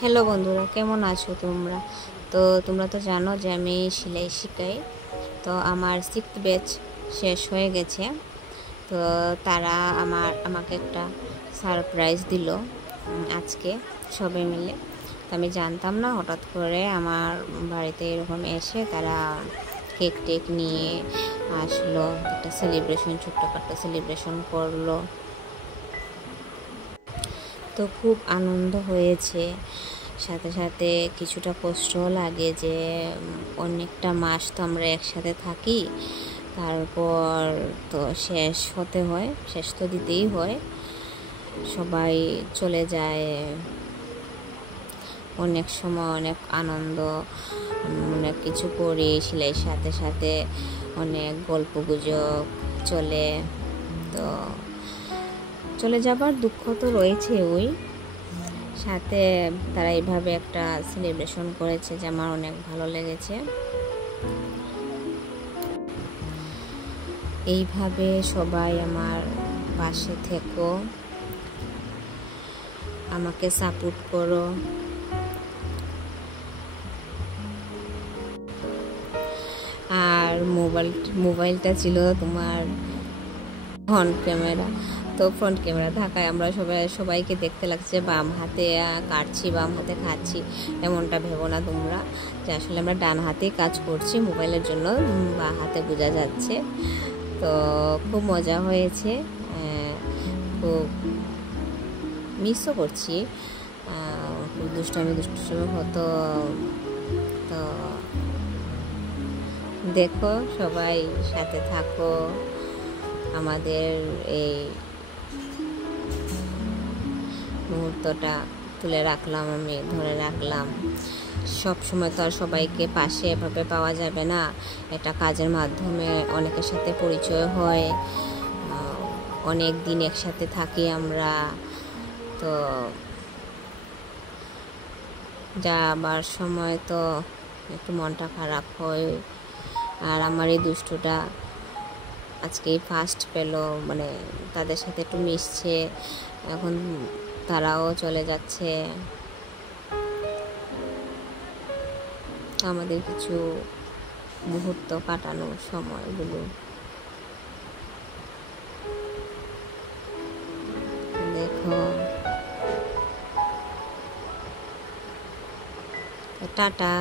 Hello বন্ধুরা, কেমন আছো তোমরা? তো তোমরা তো জানো যে আমি সেলাই শিখাই। তো আমার 6th ব্যাচ শেষ হয়ে গেছে। তো তারা আমাকে একটা সারপ্রাইজ দিল আজকে সবাই মিলে। তো আমি জানতাম না, হঠাৎ করে আমার বাড়িতে এরকম এসে তারা কেক টেক নিয়ে আসলো, একটা সেলিব্রেশন, ছোট্টখাটো সেলিব্রেশন করলো। তো খুব আনন্দ হয়েছে, সাথে সাথে কিছুটা কষ্টও লাগে যে অনেকটা মাস তো আমরা একসাথে থাকি, তারপর তো শেষ হতে হয়, শেষ তো দিতেই হয়। সবাই চলে যায়, অনেক সময় অনেক আনন্দ, অনেক কিছু করি, সেলাইয়ের সাথে সাথে অনেক গল্প গুজব চলে। তো চলে যাবার দুঃখ তো রয়েছে, ওই সাথে তারা এইভাবে একটা সেলিব্রেশন করেছে যে আমার অনেক ভালো লেগেছে। এইভাবে সবাই আমার পাশে থেকো, আমাকে সাপোর্ট করো। আর মোবাইলটা ছিল তোমার ফ্রন্ট ক্যামেরা। তো ফ্রন্ট ক্যামেরা থাকায় আমরা সবাইকে দেখতে লাগছে বাম হাতে কাটছি, বাম হাতে খাচ্ছি। এমনটা ভেবো না তোমরা যে আসলে আমরা ডান হাতেই কাজ করছি, মোবাইলের জন্য বা হাতে বোঝা যাচ্ছে। তো খুব মজা হয়েছে, খুব মিসও করছি, খুব দুষ্টামি হতো। তো দেখো, সবাই সাথে থাকো, আমাদের এই মুহূর্তটা তুলে রাখলাম, আমি ধরে রাখলাম। সব সময় তো আর সবাইকে পাশে এভাবে পাওয়া যাবে না, এটা কাজের মাধ্যমে অনেকের সাথে পরিচয় হয়, অনেক দিন একসাথে থাকি আমরা। তো যাবার সময় তো একটু মনটা খারাপ হয়। আর আমার এই দুষ্টুটা আজকেই ফার্স্ট পেলো, মানে তাদের সাথে একটু মিশছে, এখন তারাও চলে যাচ্ছে। আমাদের কিছু মুহূর্ত কাটানোর সময়গুলো দেখো। টাটা।